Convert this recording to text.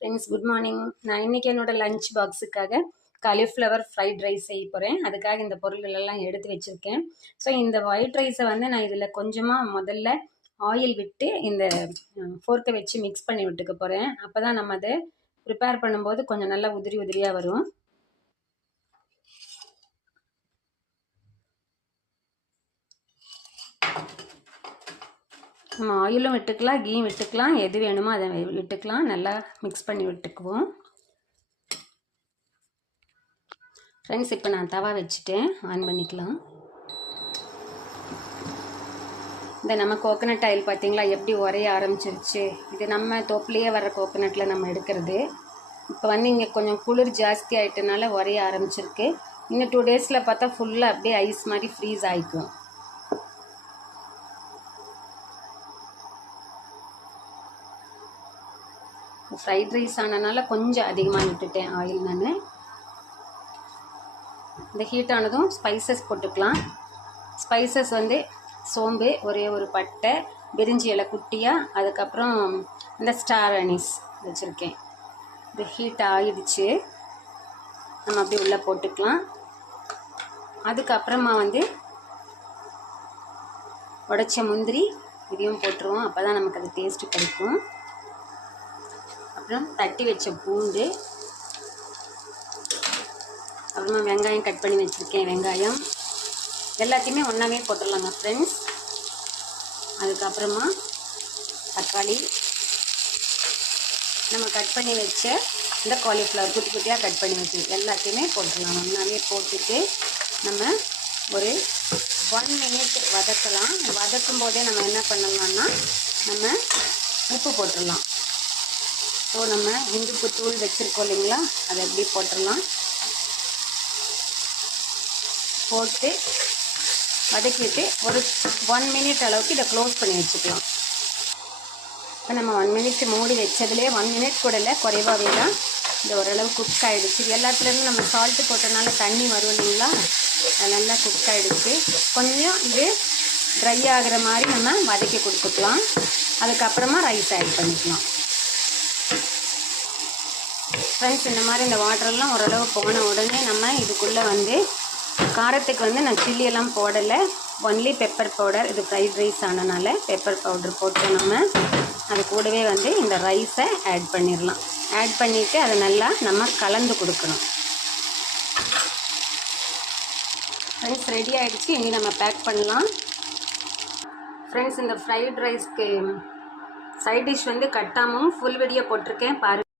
Friends good morning. நான் இன்றைக்கி என்னோடய லஞ்ச் பாக்ஸுக்காக காலிஃப்ளவர் ஃப்ரைட் ரைஸ் செய்ய போகிறேன். அதுக்காக இந்த பொருள்களெல்லாம் எடுத்து வச்சுருக்கேன். ஸோ இந்த ஒயிட் ரைஸை வந்து நான் இதில் கொஞ்சமாக முதல்ல ஆயில் விட்டு இந்த ஃபோர்க்கை வச்சு மிக்ஸ் பண்ணி விட்டுக்க போகிறேன். அப்போ தான் நம்ம அதை ப்ரிப்பேர் பண்ணும்போது கொஞ்சம் நல்லா உதிரி உதிரியாக வரும். நம்ம ஆயிலும் விட்டுக்கலாம், கீயும் விட்டுக்கலாம், எது வேணுமோ அதை விட்டுக்கலாம். நல்லா மிக்ஸ் பண்ணி விட்டுக்குவோம். ஃப்ரெண்ட்ஸ் இப்போ நான் தவா வச்சுட்டேன், ஆன் பண்ணிக்கலாம். இந்த நம்ம கோகனட் ஆயில் பார்த்தீங்களா எப்படி உரைய ஆரம்பிச்சிருச்சு. இது நம்ம தோப்புலேயே வர கோகனட்டில் நம்ம எடுக்கிறது. இப்போ வந்து இங்கே கொஞ்சம் குளிர் ஜாஸ்தி ஆகிட்டனால உரைய ஆரம்பிச்சிருக்கு. இன்னும் 2 டேஸில் பார்த்தா ஃபுல்லாக அப்படியே ஐஸ் மாதிரி ஃப்ரீஸ் ஆகிக்கும். ஃப்ரைட் ரைஸ் ஆனதுனால கொஞ்சம் அதிகமாக விட்டுட்டேன் ஆயில். நான் இந்த ஹீட் ஆனதும் ஸ்பைசஸ் போட்டுக்கலாம். ஸ்பைசஸ் வந்து சோம்பு, ஒரே ஒரு பட்டை, பிரிஞ்சி இலை குட்டியாக, அதுக்கப்புறம் இந்த ஸ்டார் அனீஸ் வச்சுருக்கேன். இது ஹீட் ஆகிடுச்சு, நம்ம அப்படியே உள்ளே போட்டுக்கலாம். அதுக்கப்புறமா வந்து உடைச்ச முந்திரி இதையும் போட்டுருவோம், அப்போ தான் நமக்கு அது டேஸ்ட்டு கிடைக்கும். அப்புறம் தட்டி வச்ச பூண்டு, அப்புறமா வெங்காயம் கட் பண்ணி வச்சுருக்கேன். வெங்காயம் எல்லாத்தையுமே ஒன்றாவே போட்டுடலாங்க ஃப்ரெண்ட்ஸ். அதுக்கப்புறமா தக்காளி, நம்ம கட் பண்ணி வச்ச இந்த காலிஃப்ளவர் குட்டி குட்டியாக கட் பண்ணி வச்சு எல்லாத்தையுமே போட்டுடலாம். ஒன்றாவே போட்டுட்டு நம்ம ஒரு 1 மினிட் வதக்கலாம். வதக்கும் போதே நம்ம என்ன பண்ணலாம்னா நம்ம உப்பு போட்டுடலாம். ஸோ நம்ம இந்துப்பு தூள் வச்சுருக்கோம் இல்லைங்களா, அதை எப்படி போட்டுடலாம். போட்டு வதக்கிட்டு ஒரு 1 மினிட் அளவுக்கு இதை க்ளோஸ் பண்ணி வச்சுக்கலாம். இப்போ நம்ம 1 மினிட் மூடி வச்சதுலேயே 1 மினிட் கூட இல்லை, குறைவாகவே தான் இந்த ஓரளவு குக் ஆகிடுச்சு. இது எல்லாத்துலேருந்து நம்ம சால்ட்டு போட்டனால தண்ணி வரும் இல்லைங்களா, அது நல்லா குக் ஆகிடுச்சு. கொஞ்சம் இது ட்ரை ஆகிற மாதிரி நம்ம வதக்கி கொடுத்துக்கலாம். அதுக்கப்புறமா ரைஸ் ஆட் பண்ணிக்கலாம். ஃப்ரெண்ட்ஸ் இந்த மாதிரி இந்த வாட்டரெல்லாம் ஓரளவு போன உடனே நம்ம இதுக்குள்ளே வந்து காரத்துக்கு வந்து நான் சில்லியெல்லாம் போடலை, ஒன்லி பெப்பர் பவுடர். இது ஃப்ரைட் ரைஸ் ஆனனால பெப்பர் பவுடர் போட்டு நம்ம அது கூடவே வந்து இந்த ரைஸை ஆட் பண்ணிடலாம். ஆட் பண்ணிவிட்டு அதை நல்லா நம்ம கலந்து கொடுக்கணும். ஃப்ரெண்ட்ஸ் ரெடி ஆகிடுச்சு, இனி நம்ம பேக் பண்ணலாம். ஃப்ரெண்ட்ஸ் இந்த ஃப்ரைட் ரைஸ்க்கு சைட் டிஷ் வந்து கட்டாமல் ஃபுல் வீடியோ போட்டிருக்கேன் பாருங்கள்.